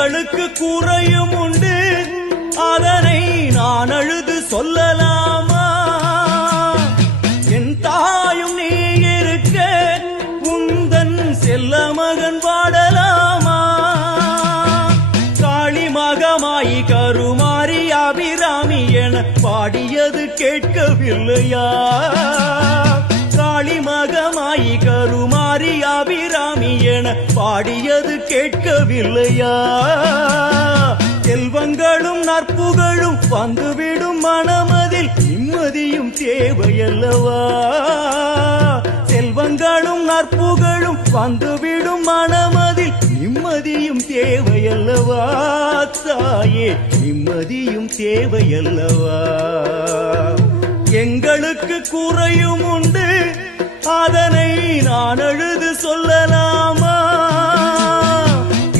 எங்களுக்கு குறையும் உண்டு, அதனை நான் அழுது சொல்லலாமா? என் தாயும் நீ இருக்க உந்தன் செல்ல மகன் பாடலாமா? காளி மகமாயி கருமாரி அபிராமி என பாடியது கேட்கவில்லையா? காளி மகமாயி கருமாரி அபிராமி என பாடியது கேட்கவில்லையா? செல்வங்களும் நற்புகழும் வந்துவிடும் மனமதில் நிம்மதியும் தேவையல்லவா? செல்வங்களும் நற்புகழும் வந்துவிடும் மனமதில் நிம்மதியும் தேவையல்லவா? தாயே நிம்மதியும் தேவையல்லவா? எங்களுக்கு குறையும் உண்டு, அதனை நான் அழுது சொல்லலாம்.